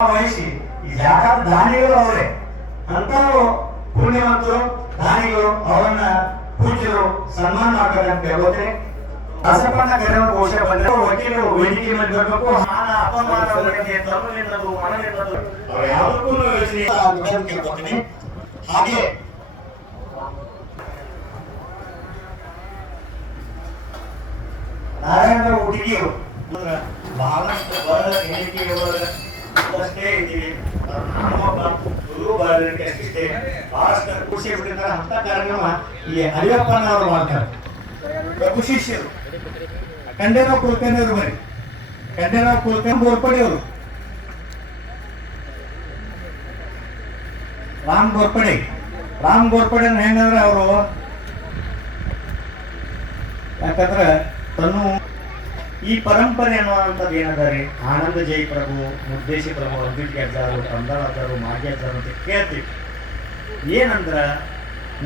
ವಹಿಸಿ ಯಾಕಂದ್ರೆ ದಾನಿಗಳು ಅವರೇ ಅಂತ ಪುಣ್ಯವಂತರು ದಾನಿಗಳು ಅವರನ್ನ ಪೂಜ್ಯರು ಸನ್ಮಾನ ಮಾಡ್ತಾರೆ ಅಂತ ಹೇಳ್ಬೋದ್ರೆ ಬಸಪ್ಪನ ಕರೆಯುವ ಘೋಷಣೆ ಬಂದ್ರೆ ವಕೀಲರು ವೇದಿಕೆ ಮೇಲೆ ಬರಬೇಕು. ಮಾನ ಅಪಮಾನ ತಮಿಳಿನದು ಮನಲಿನದು ಯಾವುದಕ್ಕೂ ಯೋಚನೆ ಕೇಳ್ಕೊತೀನಿ. ಹಾಗೆ ನಾರಾಯಣ ಹುಡುಗಿಯರು ಬಹಳಷ್ಟು ಬಹಳ ಹೇಳಿಕೆಗಳಷ್ಟೇ ಇದ್ದೀವಿ. ಗುರು ಬರಲಿಕ್ಕೆ ಬಹಳಷ್ಟು ಖುಷಿ ಬಿಟ್ಟಿದ್ದಾರೆ. ಅಂತ ಕಾರ್ಯಕ್ರಮ ಈ ಹರಿಯಪ್ಪನವರು ಮಾಡ್ತಾರೆ. ಪ್ರಭು ಶಿಷ್ಯರು ಕಂಡೇರಾವ್ ಕುಲಕರ್ಣಿ ಅವರು ಬರೀ ಕಂಡೇರಾವ್ ಕುಲಕರ್ಣಿ ಗೋರ್ಪಡೆ ಅವರು ರಾಮ್ ಗೋರ್ಪಡೆ ಹೆಂಗಂದ್ರೆ ಅವರು ಯಾಕಂದ್ರೆ ತನ್ನು ಈ ಪರಂಪರೆ ಅನ್ನುವಂಥದ್ದು ಏನದಾರೆ ಆನಂದ ಜೈ ಪ್ರಭು, ಮುದ್ದೇಶಿ ಪ್ರಭು, ಅಂಬಿಟ್ಗೆ ಅಜ್ಜಾರು, ಕಂದಾಳ ಅಜ್ಜಾರು, ಮಾಗಿ ಅಜ್ಜಾರು ಅಂತ ಕೇಳ್ತೀವಿ. ಏನಂದ್ರ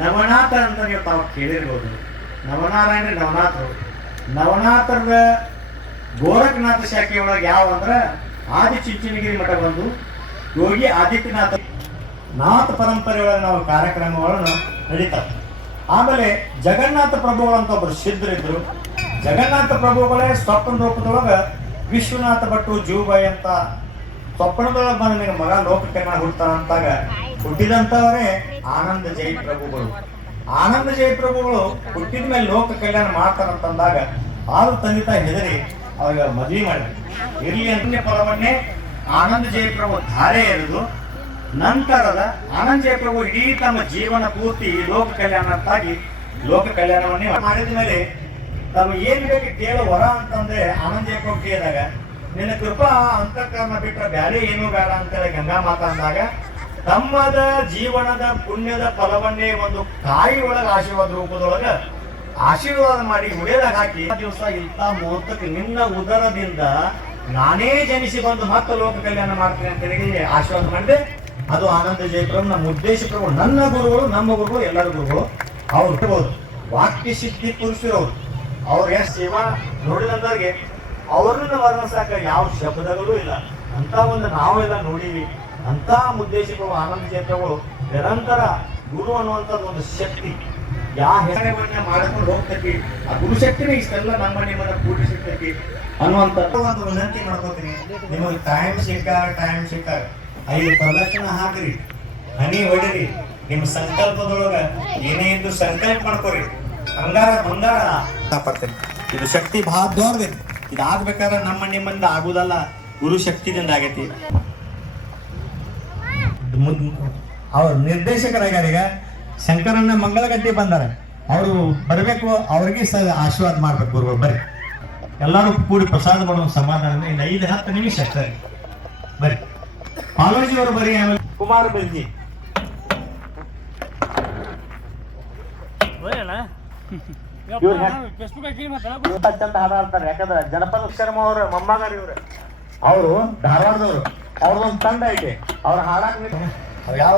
ನವನಾಥ ಅಂತ ನೀವು ತಾವು ಕೇಳಿರ್ಬೋದು. ನವನಾರಾಯಣ ನವನಾಥರ ಗೋರಖನಾಥ ಶಾಖೆ ಒಳಗೆ ಯಾವ ಅಂದ್ರೆ ಆದಿ ಚುಂಚನಗಿರಿ ಮಠ ಬಂದು ಯೋಗಿ ಆದಿತ್ಯನಾಥ ನಾಥ ಪರಂಪರೆ ಒಳಗೆ ನಾವು ಕಾರ್ಯಕ್ರಮಗಳನ್ನು ನಡೀತಾರೆ. ಆಮೇಲೆ ಜಗನ್ನಾಥ ಪ್ರಭುಗಳಂತ ಒಬ್ಬರು ಸಿದ್ಧರಿದ್ರು. ಜಗನ್ನಾಥ ಪ್ರಭುಗಳೇ ಸ್ವಪ್ನ ರೂಪದೊಳಗೆ ವಿಶ್ವನಾಥ ಭಟ್ಟು ಜೂಬಾಯಿ ಅಂತ ಸ್ವಪ್ನದೊಳಗೆ ಬಂದ ನಿನ್ನ ಮಗ ಲೋಕಕ್ಕೆ ಹುಡ್ತಾನ ಅಂತಾಗ ಹುಟ್ಟಿದಂಥವರೇ ಆನಂದ ಜೈ ಪ್ರಭುಗಳು. ಆನಂದ ಜೈ ಪ್ರಭುಗಳು ಹುಟ್ಟಿದ ಮೇಲೆ ಲೋಕ ಕಲ್ಯಾಣ ಮಾಡ್ತಾರಂತಂದಾಗ ಆರು ತಂದೆ ತಾಯಿ ಹೆದರಿ ಅವಾಗ ಮದುವೆ ಮಾಡಿದ್ರು. ಇರ್ಲಿ ಅಂತ ಫಲವನ್ನೇ ಆನಂದ ಜೈ ಪ್ರಭು ಧಾರೆ ಎರೆದು ನಂತರದ ಆನಂದ ಜೈ ಪ್ರಭು ಇಡೀ ತಮ್ಮ ಜೀವನ ಪೂರ್ತಿ ಲೋಕ ಕಲ್ಯಾಣ ಅಂತಾಗಿ ಲೋಕ ಕಲ್ಯಾಣವನ್ನೇ ಮಾಡಿದ ಮೇಲೆ ತಮ್ಮ ಏನ್ ಬೇಕು ಕೇಳೋ ವರ ಅಂತಂದ್ರೆ ಆನಂದ ಜೈ ಪ್ರಭು ಕೇಳಿದಾಗ ನಿನ್ನ ಕೃಪಾ ಅಂತಃಕರಣ ಬಿಟ್ಟರೆ ಬ್ಯಾರೆ ಏನೂ ಬೇಡ ಅಂತೇಳಿ ಗಂಗಾ ಮಾತಾ ಅಂದಾಗ ತಮ್ಮದ ಜೀವನದ ಪುಣ್ಯದ ಫಲವನ್ನೇ ಒಂದು ತಾಯಿ ಒಳಗ ಆಶೀರ್ವಾದ ರೂಪದೊಳಗ ಆಶೀರ್ವಾದ ಮಾಡಿ ಹುಡಿದಾಗ ಹಾಕಿ ದಿವಸ ಇಂಥ ಮುಹೂರ್ತಕ್ಕೆ ನಿನ್ನ ಉದರದಿಂದ ನಾನೇ ಜನಿಸಿ ಬಂದು ಮತ್ತೆ ಲೋಕ ಕಲ್ಯಾಣ ಮಾಡ್ತೀನಿ ಅಂತ ಹೇಳಿ ಆಶೀರ್ವಾದ ಮಾಡಿದೆ. ಅದು ಆನಂದ ಜಯಪ್ರಭು ನಮ್ಮ ಉದ್ದೇಶ ಪ್ರಭು, ನನ್ನ ಗುರುಗಳು, ನಮ್ಮ ಗುರುಗಳು, ಎಲ್ಲರ ಗುರುಗಳು ಅವ್ರು ಇರ್ಬೋದು. ವಾಕ್ಯ ಸಿದ್ಧಿ ಪುರುಷರು ಅವ್ರ ಎಷ್ಟು ಸೇವಾ ನೋಡಿದಂದವ್ರಿಗೆ ಅವ್ರನ್ನ ವರ್ಣಿಸಾಕ ಯಾವ ಶಬ್ದಗಳು ಇಲ್ಲ. ಅಂತ ಒಂದು ನಾವೆಲ್ಲ ನೋಡಿವಿ. ಅಂತ ಉದ್ದೇಶಿಸುವ ಆನಂದ ಜಯಪ್ರಭು ನಿರಂತರ ಗುರು ಅನ್ನುವಂಥದ್ದು ಒಂದು ಶಕ್ತಿ ಯಾವ ಹೆಸರನ್ನ ಮಾಡ್ಕೊಂಡು ಹೋಗ್ತೈತಿ. ಆ ಗುರು ಶಕ್ತಿನೇ ಇಷ್ಟೆಲ್ಲ ನಮ್ಮ ನಿಮ್ಮನ್ನ ಕೂಡಿಸಿರ್ತೈತಿ ಅನ್ನುವಂಥ ಒಂದು ವಿನಂತಿ ಮಾಡ್ಕೋತೀನಿ. ನಿಮಗೆ ಟೈಮ್ ಸಿಕ್ಕಾಗ 5 ಪ್ರದಕ್ಷಿಣ ಹಾಕ್ರಿ, ಹನಿ ಹೊಡಿರಿ. ನಿಮ್ಮ ಸಂಕಲ್ಪದೊಳಗ ಏನೇ ಇದ್ದು ಸಂಕಲ್ಪ ಮಾಡ್ಕೋರಿ. ಬಂಗಾರ ಪಡ್ತೇನೆ. ಇದು ಶಕ್ತಿ ಭಾಳ ದೊಡ್ಡದೈತಿ. ಇದಾಗ್ಬೇಕಾದ್ರೆ ನಮ್ಮ ನಿಮ್ಮಿಂದ ಆಗುದಲ್ಲ, ಗುರು ಶಕ್ತಿದಿಂದ ಆಗೈತಿ. ಅವ್ರ ನಿರ್ದೇಶಕರಾಗ್ಯಾರ. ಈಗ ಶಂಕರಣ್ಣ ಮಂಗಳಗಟ್ಟಿ ಬಂದಾರ, ಅವರು ಬರಬೇಕು. ಅವ್ರಿಗೆ ಆಶೀರ್ವಾದ ಮಾಡ್ಬೇಕು ಗುರುಗಳು. ಬರ್ರಿ ಎಲ್ಲರೂ ಕೂಡಿ ಪ್ರಸಾದ ಮಾಡೋ ಸಮಾಧಾನ. ಇನ್ನು 5-10 ನಿಮಿಷ ಅಷ್ಟೇ. ಬರ್ರಿ ಪಾಲೋಜಿ ಅವರು ಬರ್ರಿ. ಆಮೇಲೆ ಕುಮಾರ್ ಬೆಲ್ಜಿ ಚಂದ ಹಾಡ ಆಡ್ತಾರೆ. ಯಾಕಂದ್ರೆ ಜನಪದ ಶರ್ಮ ಅವ್ರ ಮೊಮ್ಮಗಾರಿ ಇವ್ರೆ, ಅವರು ಧಾರವಾಡದವ್ರು. ಅವ್ರದೊಂದು ತಂಡ ಐತೆ. ಅವ್ರ ಹಾಡಾಕ ಯಾವ